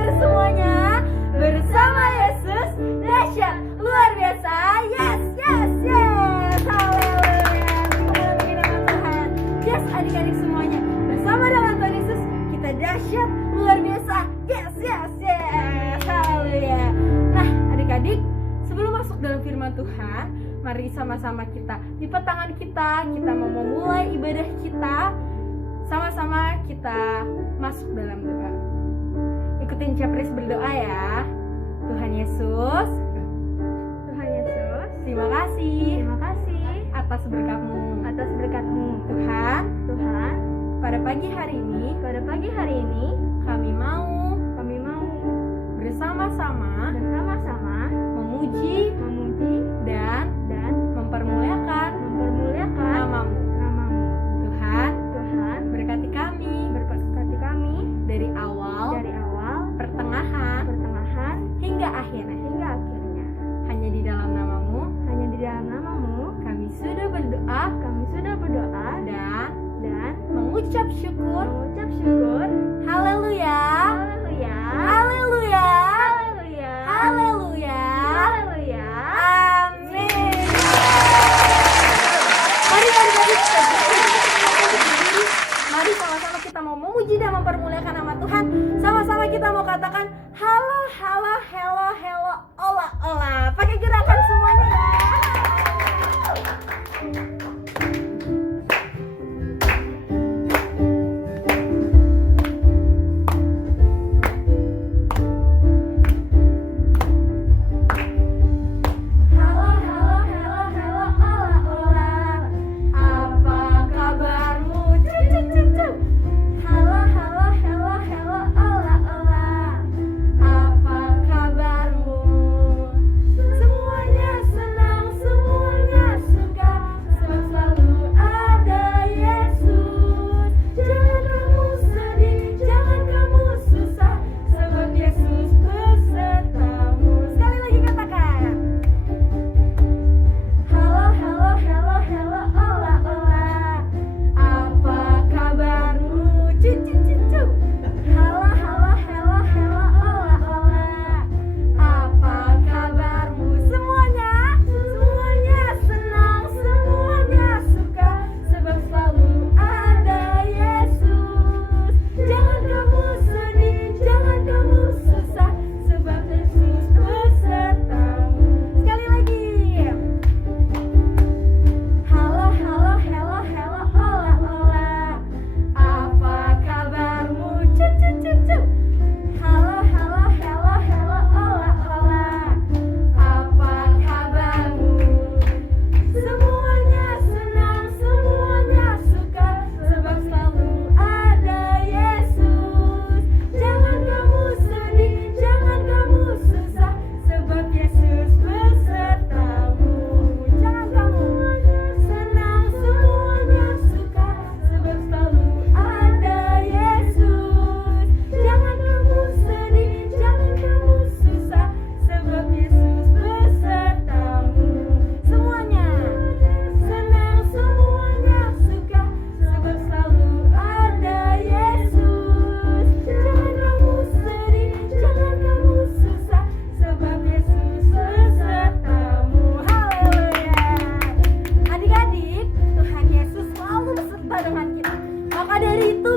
kabar semuanya? Bersama Yesus dahsyat luar biasa. Yes, yes, yes. Haleluya. Puji nama Tuhan. Yes, adik-adik semuanya. Bersama dengan Tuhan Yesus kita dahsyat luar biasa. Yes, yes, yes. Haleluya. Nah, adik-adik, sebelum masuk dalam firman Tuhan, mari sama-sama kita lipat tangan kita mau memulai ibadah kita. Sama-sama kita masuk dalam doa. Ikutin Capres berdoa ya. Tuhan Yesus, terima kasih atas berkat-Mu. Tuhan, pada pagi hari ini kami mau bersama-sama memuji dan mempermuliakan nama-Mu. Tuhan, berkati kami dari awal, pertengahan hingga akhirnya. Hanya di dalam nama-Mu kami sudah berdoa dan mengucap syukur. Haleluya. Amin. Mari sama-sama kita mau memuji dan mempermuliakan nama Tuhan. Sama-sama kita mau katakan halo, ola. Pakai gerakan semuanya ya.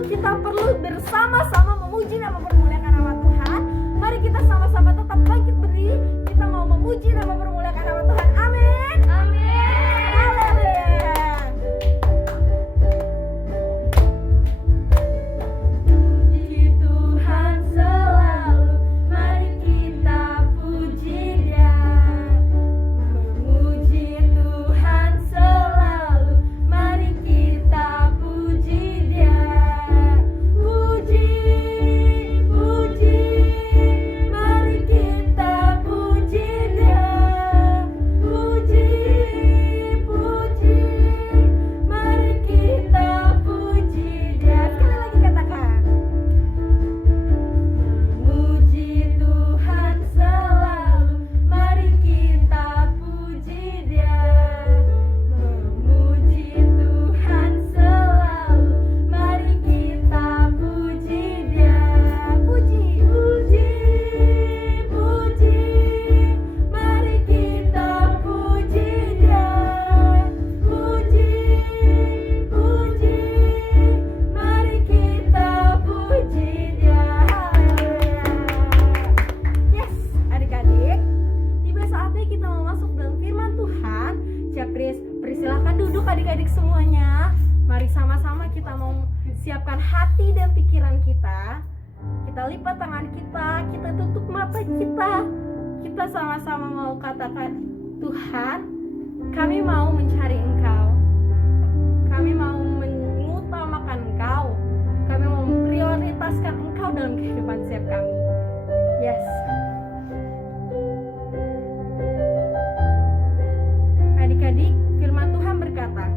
Kita perlu bersama-sama memuji dan mempermuliakan nama Tuhan. Mari kita sama-sama tetap bangkit berdiri. Kita mau memuji dan mempermuliakan nama Tuhan. Amin. Haleluya. Puji Tuhan selalu, mari kita puji Dia. Memuji Tuhan selalu, mari kita puji Dia. Puji dan pikiran kita lipat tangan kita tutup mata kita sama-sama mau katakan, Tuhan, kami mau mencari Engkau, kami mau mengutamakan Engkau, kami mau memprioritaskan Engkau dalam kehidupan setiap kami. Yes. Adik-adik, firman Tuhan berkata,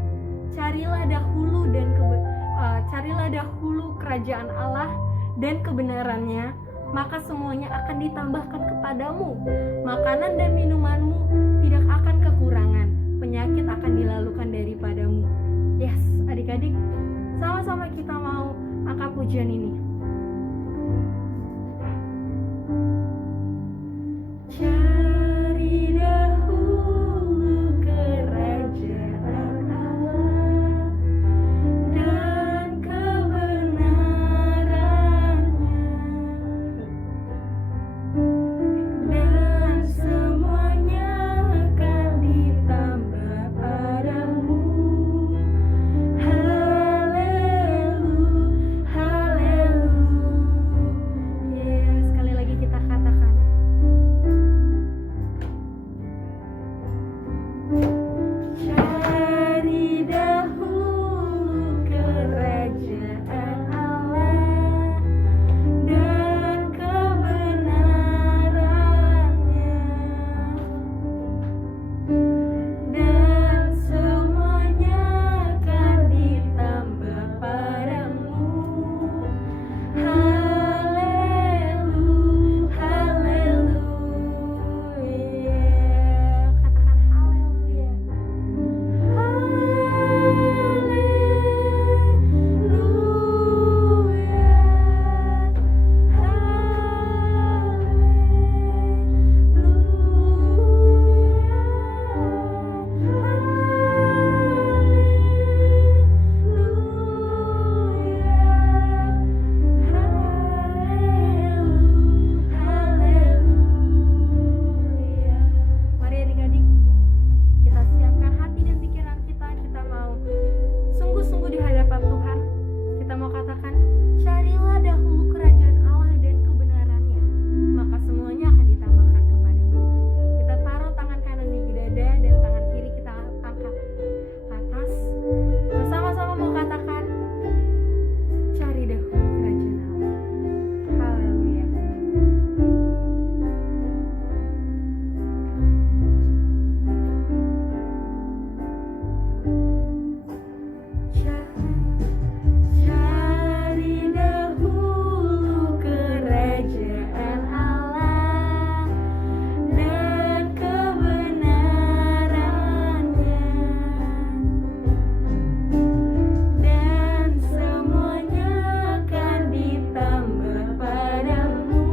carilah dahulu kerajaan Allah dan kebenarannya, maka semuanya akan ditambahkan kepadamu. Makanan dan minumanmu tidak akan kekurangan, penyakit akan dilalukan daripadamu. Yes, adik-adik, sama-sama kita mau angkat pujian ini. Cari dahulu kerajaan Allah dan kebenarannya, dan semuanya akan ditambah padamu. Haleluya, haleluya. Sekali lagi kita katakan, cari dahulu kerajaan Allah dan kebenarannya, dan semuanya akan ditambah padamu. Haleluya, haleluya. Katakan haleluya. Mari adik-adik, kita siapkan hati dan pikiran kita mau sungguh-sungguh di hadapan Tuhan. Kita mau katakan, carilah dahulu kerajaan Allah dan kebenarannya, maka semuanya akan ditambahkan kepadamu. Kita taruh tangan kanan di dada dan tangan kiri kita angkat ke atas. Kita sama-sama mau katakan, cari dahulu kerajaan Allah. Haleluya. Cari dahulu kerajaan Allah dan kebenarannya, dan semuanya akan ditambah padamu.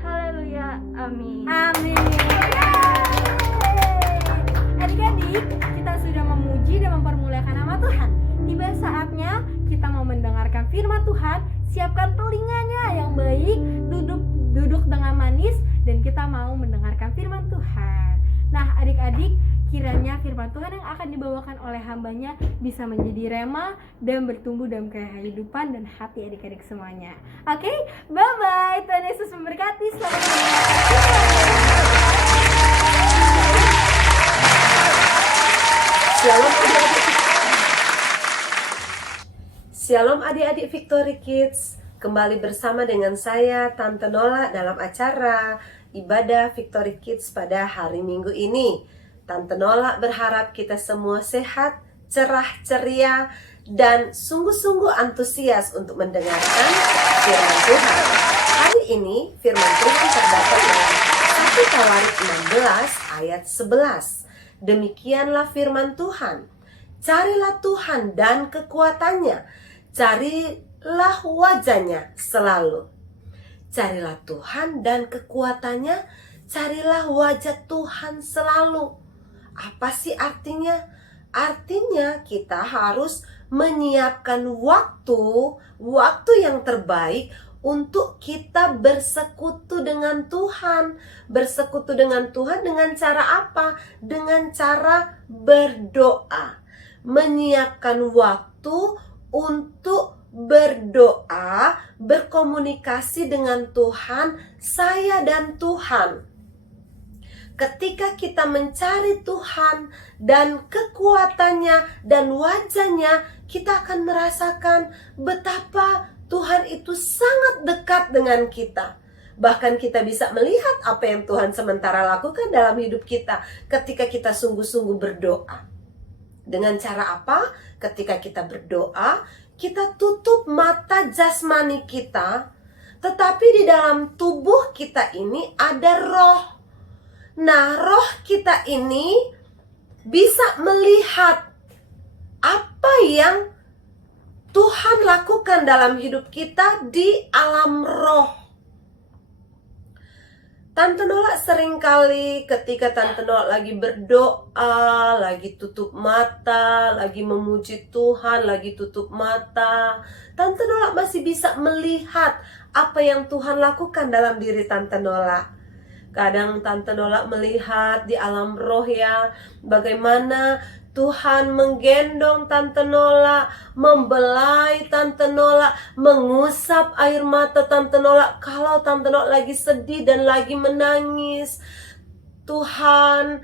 Haleluya, haleluya. Amin. Nah, adik-adik, kiranya firman Tuhan yang akan dibawakan oleh hambanya bisa menjadi rema dan bertumbuh dalam kehidupan dan hati adik-adik semuanya. Oke, bye-bye. Tuhan Yesus memberkati. Selamat Shalom adik-adik Victory Kids. Kembali bersama dengan saya Tante Nola dalam acara ibadah Victory Kids pada hari Minggu ini. Tante Nola berharap kita semua sehat, cerah, ceria, dan sungguh-sungguh antusias untuk mendengarkan firman Tuhan. Hari ini firman Tuhan terdapat dalam 1 Tawarik 16 ayat 11. Demikianlah firman Tuhan. Carilah Tuhan dan kekuatannya, carilah wajahnya selalu. Carilah Tuhan dan kekuatannya, carilah wajah Tuhan selalu. Apa sih artinya? Artinya kita harus menyiapkan waktu yang terbaik untuk kita bersekutu dengan Tuhan. Bersekutu dengan Tuhan dengan cara apa? Dengan cara berdoa. Menyiapkan waktu untuk berdoa, berkomunikasi dengan Tuhan, saya dan Tuhan. Ketika kita mencari Tuhan dan kekuatannya dan wajahnya, kita akan merasakan betapa Tuhan itu sangat dekat dengan kita. Bahkan kita bisa melihat apa yang Tuhan sementara lakukan dalam hidup kita ketika kita sungguh-sungguh berdoa. Dengan cara apa? Ketika kita berdoa, kita tutup mata jasmani kita, tetapi di dalam tubuh kita ini ada roh. Nah, roh kita ini bisa melihat apa yang Tuhan lakukan dalam hidup kita di alam roh. Tante Nola seringkali ketika Tante Nola lagi berdoa, lagi tutup mata, lagi memuji Tuhan, lagi tutup mata, Tante Nola masih bisa melihat apa yang Tuhan lakukan dalam diri Tante Nola. Kadang Tante Nola melihat di alam roh ya, bagaimana Tuhan menggendong Tante Nola, membelai Tante Nola, mengusap air mata Tante Nola kalau Tante Nola lagi sedih dan lagi menangis. Tuhan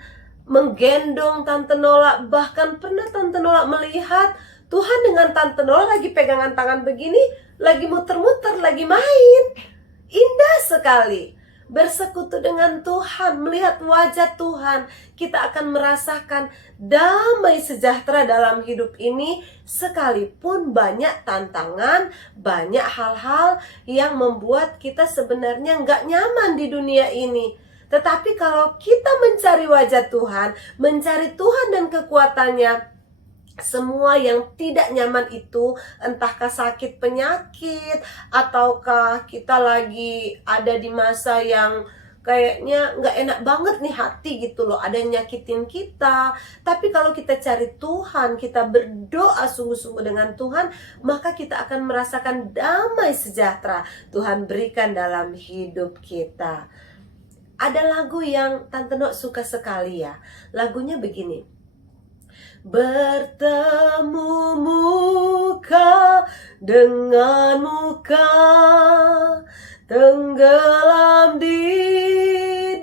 menggendong Tante Nola, bahkan pernah Tante Nola melihat Tuhan dengan Tante Nola lagi pegangan tangan begini, lagi muter-muter, lagi main. Indah sekali. Bersekutu dengan Tuhan, melihat wajah Tuhan, kita akan merasakan damai sejahtera dalam hidup ini. Sekalipun banyak tantangan, banyak hal-hal yang membuat kita sebenarnya nggak nyaman di dunia ini. Tetapi kalau kita mencari wajah Tuhan, mencari Tuhan dan kekuatannya, semua yang tidak nyaman itu, entahkah sakit penyakit, ataukah kita lagi ada di masa yang kayaknya nggak enak banget nih hati gitu loh, ada yang nyakitin kita. Tapi kalau kita cari Tuhan, kita berdoa sungguh-sungguh dengan Tuhan, maka kita akan merasakan damai sejahtera Tuhan berikan dalam hidup kita. Ada lagu yang Tante Nok suka sekali ya. Lagunya begini. Bertemu muka dengan muka, tenggelam di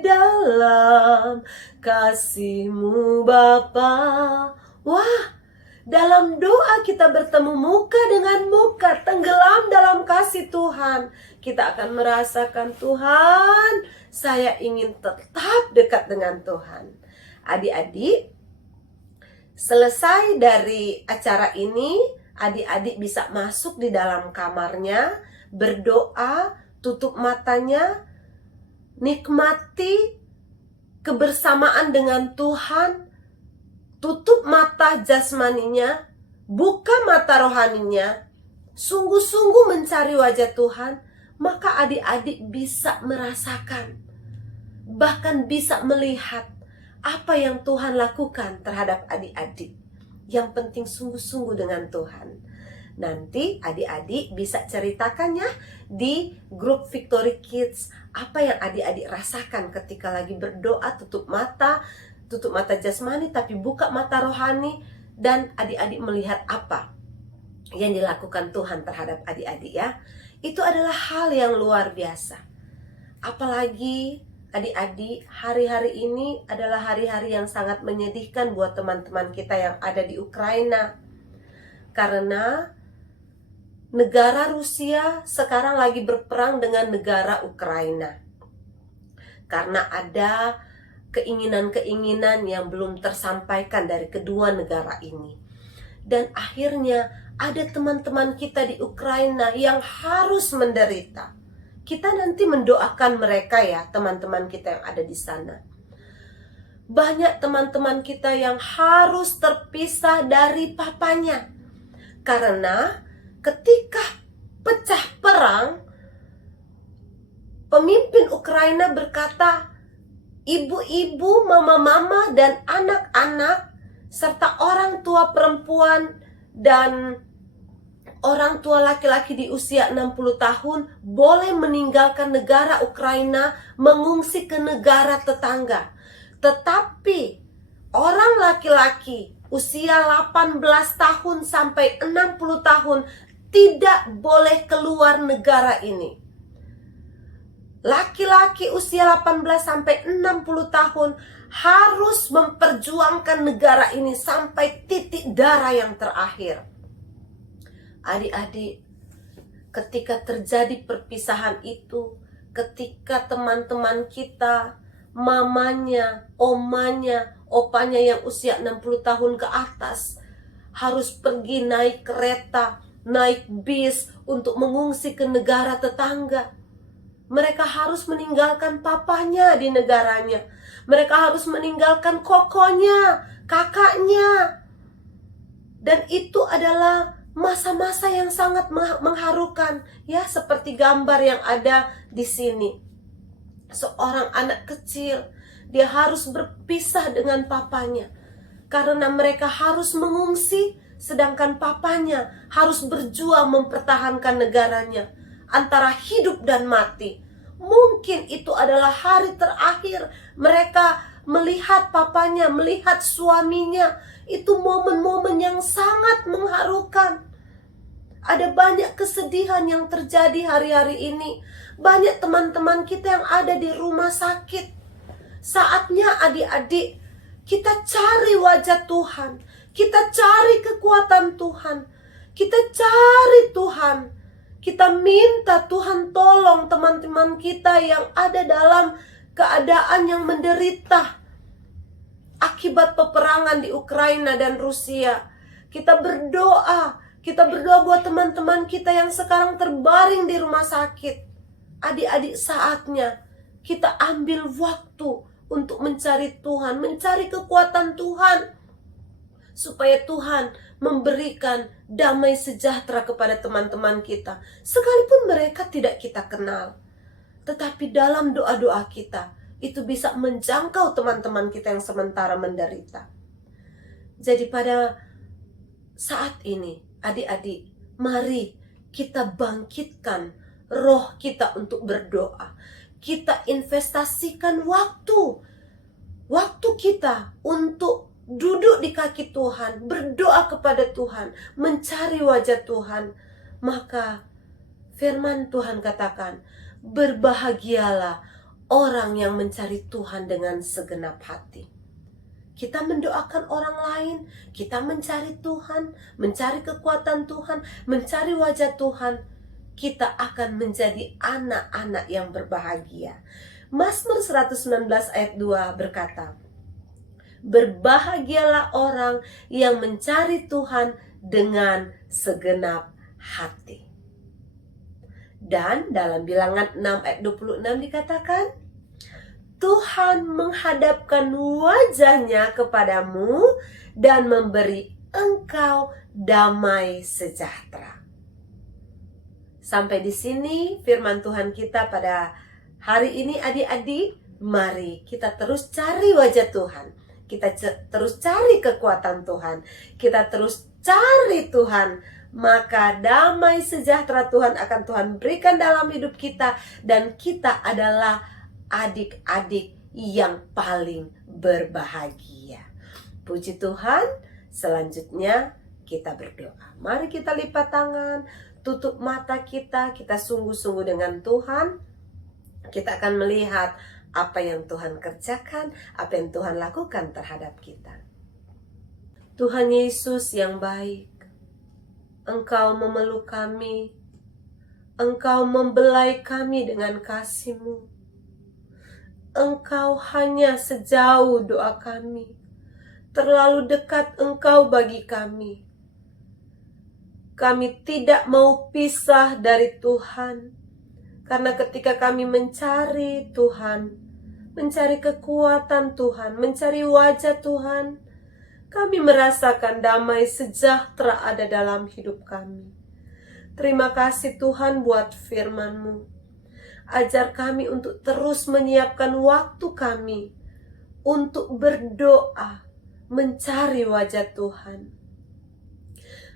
dalam kasih-Mu Bapa. Wah, dalam doa kita bertemu muka dengan muka, tenggelam dalam kasih Tuhan. Kita akan merasakan, Tuhan, saya ingin tetap dekat dengan Tuhan. Adik-adik, selesai dari acara ini, adik-adik bisa masuk di dalam kamarnya, berdoa, tutup matanya, nikmati kebersamaan dengan Tuhan, tutup mata jasmaninya, buka mata rohaninya, sungguh-sungguh mencari wajah Tuhan, maka adik-adik bisa merasakan, bahkan bisa melihat apa yang Tuhan lakukan terhadap adik-adik. Yang penting sungguh-sungguh dengan Tuhan. Nanti adik-adik bisa ceritakannya di grup Victory Kids, apa yang adik-adik rasakan ketika lagi berdoa tutup mata, tutup mata jasmani tapi buka mata rohani, dan adik-adik melihat apa yang dilakukan Tuhan terhadap adik-adik ya. Itu adalah hal yang luar biasa. Apalagi adik-adik, hari-hari ini adalah hari-hari yang sangat menyedihkan buat teman-teman kita yang ada di Ukraina. Karena negara Rusia sekarang lagi berperang dengan negara Ukraina. Karena ada keinginan-keinginan yang belum tersampaikan dari kedua negara ini. Dan akhirnya ada teman-teman kita di Ukraina yang harus menderita. Kita nanti mendoakan mereka ya, teman-teman kita yang ada di sana. Banyak teman-teman kita yang harus terpisah dari papanya. Karena ketika pecah perang, pemimpin Ukraina berkata, ibu-ibu, mama-mama, dan anak-anak, serta orang tua perempuan dan orang tua laki-laki di usia 60 tahun boleh meninggalkan negara Ukraina, mengungsi ke negara tetangga. Tetapi orang laki-laki usia 18 tahun sampai 60 tahun tidak boleh keluar negara ini. Laki-laki usia 18 sampai 60 tahun harus memperjuangkan negara ini sampai titik darah yang terakhir. Adik-adik, ketika terjadi perpisahan itu, ketika teman-teman kita, mamanya, omanya, opanya yang usia 60 tahun ke atas harus pergi naik kereta, naik bis untuk mengungsi ke negara tetangga. Mereka harus meninggalkan papanya di negaranya. Mereka harus meninggalkan kokonya, kakaknya. Dan itu adalah masa-masa yang sangat mengharukan, ya, seperti gambar yang ada di sini. Seorang anak kecil, dia harus berpisah dengan papanya karena mereka harus mengungsi, sedangkan papanya harus berjuang mempertahankan negaranya antara hidup dan mati. Mungkin itu adalah hari terakhir mereka melihat papanya, melihat suaminya. Itu momen-momen yang sangat mengharukan. Ada banyak kesedihan yang terjadi hari-hari ini. Banyak teman-teman kita yang ada di rumah sakit. Saatnya adik-adik, kita cari wajah Tuhan. Kita cari kekuatan Tuhan. Kita cari Tuhan. Kita minta Tuhan tolong teman-teman kita yang ada dalam keadaan yang menderita akibat peperangan di Ukraina dan Rusia. Kita berdoa buat teman-teman kita yang sekarang terbaring di rumah sakit. Adik-adik, saatnya kita ambil waktu untuk mencari Tuhan, mencari kekuatan Tuhan, supaya Tuhan memberikan damai sejahtera kepada teman-teman kita, sekalipun mereka tidak kita kenal. Tetapi dalam doa-doa kita, itu bisa menjangkau teman-teman kita yang sementara menderita. Jadi pada saat ini, adik-adik, mari kita bangkitkan roh kita untuk berdoa. Kita investasikan waktu kita untuk duduk di kaki Tuhan, berdoa kepada Tuhan, mencari wajah Tuhan. Maka firman Tuhan katakan, berbahagialah orang yang mencari Tuhan dengan segenap hati. Kita mendoakan orang lain, kita mencari Tuhan, mencari kekuatan Tuhan, mencari wajah Tuhan, kita akan menjadi anak-anak yang berbahagia. Mazmur 119 ayat 2 berkata, berbahagialah orang yang mencari Tuhan dengan segenap hati. Dan dalam Bilangan 6 ayat 26 dikatakan, Tuhan menghadapkan wajahnya kepadamu dan memberi engkau damai sejahtera. Sampai di sini firman Tuhan kita pada hari ini adik-adik. Mari kita terus cari wajah Tuhan. Kita terus cari kekuatan Tuhan. Kita terus cari Tuhan. Maka damai sejahtera Tuhan akan Tuhan berikan dalam hidup kita. Dan kita adalah adik-adik yang paling berbahagia. Puji Tuhan. Selanjutnya kita berdoa. Mari kita lipat tangan, tutup mata kita sungguh-sungguh dengan Tuhan. Kita akan melihat apa yang Tuhan kerjakan, apa yang Tuhan lakukan terhadap kita. Tuhan Yesus yang baik, Engkau memeluk kami, Engkau membelai kami dengan kasih-Mu. Engkau hanya sejauh doa kami. Terlalu dekat Engkau bagi kami. Kami tidak mau pisah dari Tuhan. Karena ketika kami mencari Tuhan, mencari kekuatan Tuhan, mencari wajah Tuhan, kami merasakan damai sejahtera ada dalam hidup kami. Terima kasih Tuhan buat firman-Mu. Ajar kami untuk terus menyiapkan waktu kami untuk berdoa, mencari wajah Tuhan.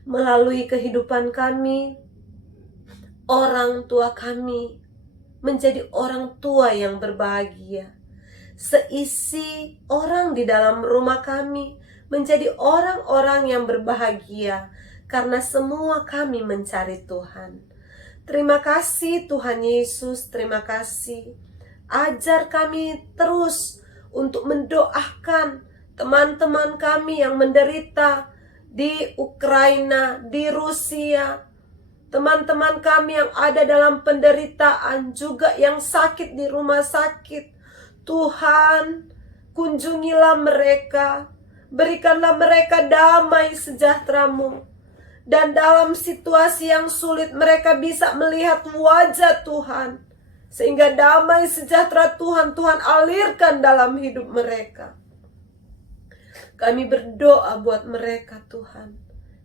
Melalui kehidupan kami, orang tua kami menjadi orang tua yang berbahagia. Seisi orang di dalam rumah kami menjadi orang-orang yang berbahagia karena semua kami mencari Tuhan. Terima kasih Tuhan Yesus, terima kasih. Ajar kami terus untuk mendoakan teman-teman kami yang menderita di Ukraina, di Rusia, teman-teman kami yang ada dalam penderitaan, juga yang sakit di rumah sakit. Tuhan, kunjungilah mereka, berikanlah mereka damai sejahtera-Mu. Dan dalam situasi yang sulit mereka bisa melihat wajah Tuhan, sehingga damai sejahtera Tuhan alirkan dalam hidup mereka. Kami berdoa buat mereka Tuhan,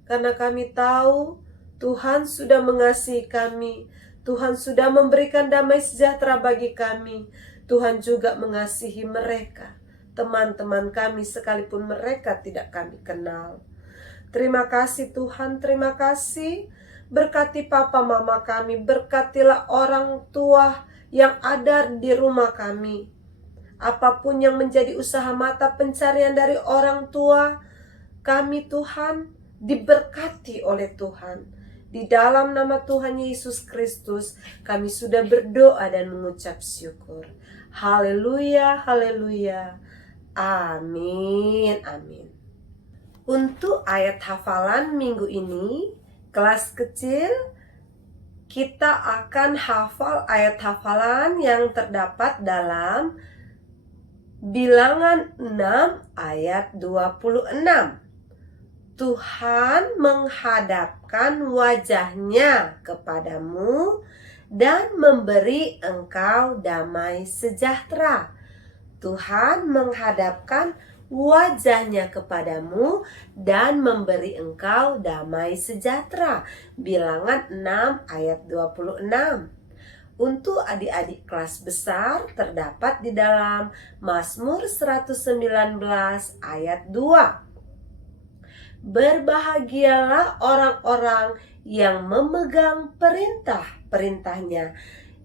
karena kami tahu Tuhan sudah mengasihi kami. Tuhan sudah memberikan damai sejahtera bagi kami. Tuhan juga mengasihi mereka, teman-teman kami sekalipun mereka tidak kami kenal. Terima kasih Tuhan, terima kasih. Berkati papa mama kami, berkatilah orang tua yang ada di rumah kami. Apapun yang menjadi usaha mata pencarian dari orang tua kami Tuhan, diberkati oleh Tuhan. Di dalam nama Tuhan Yesus Kristus kami sudah berdoa dan mengucap syukur. Haleluya, haleluya. Amin, amin. Untuk ayat hafalan minggu ini, kelas kecil, kita akan hafal ayat hafalan yang terdapat dalam Bilangan 6 ayat 26. Tuhan menghadapkan wajahnya kepadamu dan memberi engkau damai sejahtera. Tuhan menghadapkan wajahnya kepadamu dan memberi engkau damai sejahtera. Bilangan 6 ayat 26. Untuk adik-adik kelas besar terdapat di dalam Mazmur 119 ayat 2. Berbahagialah orang-orang yang memegang perintah-perintahnya,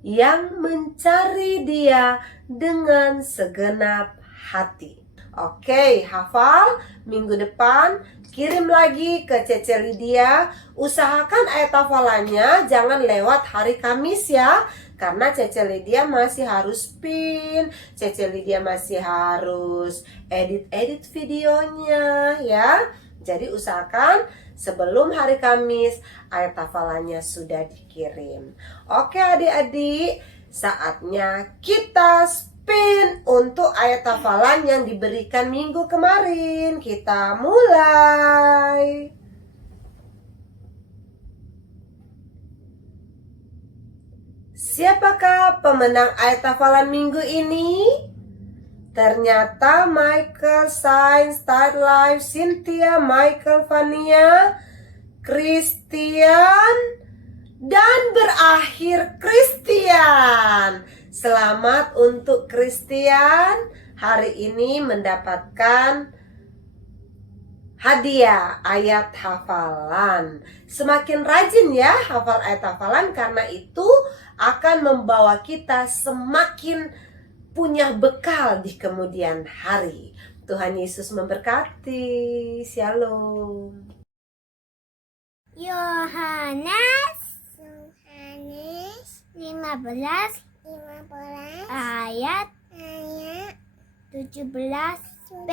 yang mencari Dia dengan segenap hati. Oke, hafal. Minggu depan kirim lagi ke Cece Lydia. Usahakan ayat hafalannya jangan lewat hari Kamis ya, karena Cece Lydia masih harus pin, Cece Lydia masih harus edit-edit videonya ya. Jadi usahakan sebelum hari Kamis ayat hafalannya sudah dikirim. Oke adik-adik, saatnya kita spin untuk ayat hafalan yang diberikan minggu kemarin. Kita mulai. Siapakah pemenang ayat hafalan minggu ini? Ternyata Michael, Sain, Start Live, Cynthia, Michael, Vania, Christian, dan berakhir Christian. Selamat untuk Christian, hari ini mendapatkan hadiah ayat hafalan. Semakin rajin ya hafal ayat hafalan, karena itu akan membawa kita semakin punya bekal di kemudian hari. Tuhan Yesus memberkati. Shalom. Yohanes 15 ayat 17b.